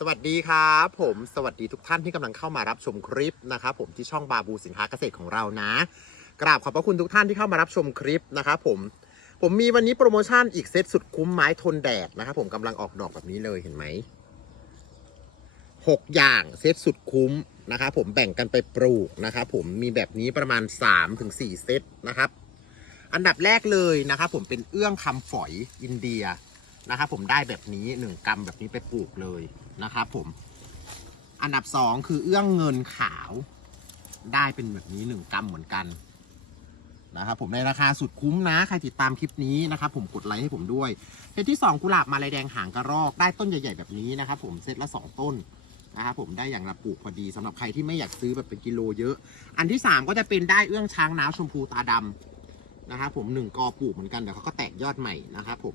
สวัสดีครับผมสวัสดีทุกท่านที่กำลังเข้ามารับชมคลิปนะครับผมที่ช่องบาบูสินค้าเกษตรของเรานะ กราบขอบพระคุณทุกท่านที่เข้ามารับชมคลิปนะครับผมผมมีวันนี้โปรโมชั่นอีกเซตสุดคุ้มไม้ทนแดดนะครับผมกำลังออกดอกแบบนี้เลยเห็นไหมหกอย่างเซตสุดคุ้มนะครับผมแบ่งกันไปปลูกนะครับผมมีแบบนี้ประมาณ 3-4 เซตนะครับ อันดับแรกเลยนะครับผมเป็นเอื้องคำฝอยอินเดีย นะครับ ผมได้แบบนี้หนึ่งกำแบบนี้ไปปลูกเลยนะครับผมอันดับสองคือเอื้องเงินขาวได้เป็นแบบนี้หนึ่งกำเหมือนกันนะครับผมในราคาสุดคุ้มนะ ใครติดตามคลิปนี้นะครับผมกดไลค์ให้ผมด้วยเซตที่สองกุหลาบมาลายแดงหางกระรอกได้ต้นใหญ่ๆแบบนี้นะครับผมเซตละสองต้นนะครับผมได้อย่างละปลูกพอดีสำหรับใครที่ไม่อยากซื้อแบบเป็นกิโลเยอะ อันที่สามก็จะเป็นได้เอื้องช้างน้าชมพูตาดำนะครับผมหนึ่งกอปลูกเหมือนกันแต่เขาก็แตกยอดใหม่นะครับผม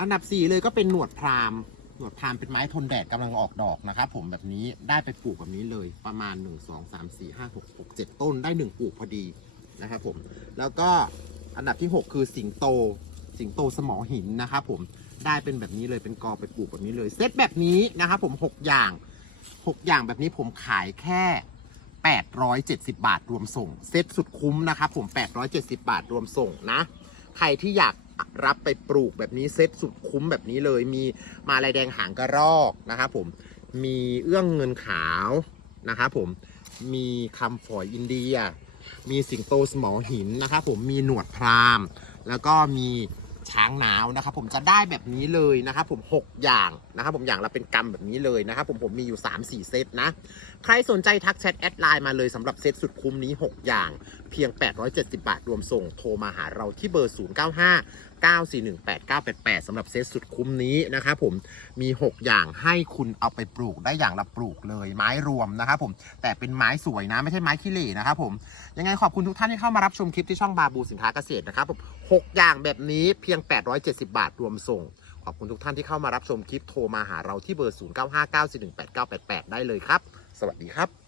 อันดับสี่เลยก็เป็นหนวดพรามหนวดพรามเป็นไม้ทนแดดกำลังออกดอกนะครับผมแบบนี้ได้ไปปลูกแบบนี้เลยประมาณ 1 2 3 4 5 6 6 7 ต้นได้ 1 ปลูกพอดีนะครับผมแล้วก็อันดับที่ 6 คือสิงโต สิงโตสมอหินนะครับผมได้เป็นแบบนี้เลยเป็นกอไปปลูกแบบนี้เลยเซตแบบนี้นะครับผม 6 อย่าง 6 อย่างแบบนี้ผมขายแค่ 870 บาทรวมส่ง เซตสุดคุ้มนะครับผม 870 บาทรวมส่งนะ ใครที่อยาก รับไปปลูกแบบนี้เซ็ตสุดคุ้มแบบนี้เลย มีมาลายแดงหางกระรอกนะครับผม มีเอื้องเงินขาวนะครับผม มีคำฝอยอินเดีย มีสิงโตสมอหินนะครับผม มีหนวดพราม แล้วก็มีช้างหนาวนะครับผมจะได้แบบนี้เลยนะครับผม6อย่างนะครับผมอย่างละเป็นกำแบบนี้เลยนะครับผมผมมีอยู่ 3-4 เซตนะ ใครสนใจทักแชทแอดไลน์มาเลยสำหรับเซตสุดคุ้มนี้ 6 อย่างเพียง 870 บาท รวมส่งโทรมาหาเราที่เบอร์ 095 941 8988สำหรับเซตสุดคุ้มนี้นะครับผมมี 6 อย่างให้คุณเอาไปปลูกได้อย่างละปลูกเลยไม้รวมนะครับผมแต่เป็นไม้สวยนะไม่ใช่ไม้ขี้เหร่นะครับผมยังไงขอบคุณทุกท่านที่เข้ามารับชมคลิปที่ช่องบาบูสินค้าเกษตรนะครับผม6อย่างแบบนี้เพียง 870 บาท รวมส่งขอบคุณทุกท่านที่เข้ามารับชมคลิปโทรมาหาเราที่เบอร์ 0959418988 ได้เลยครับ สวัสดีครับ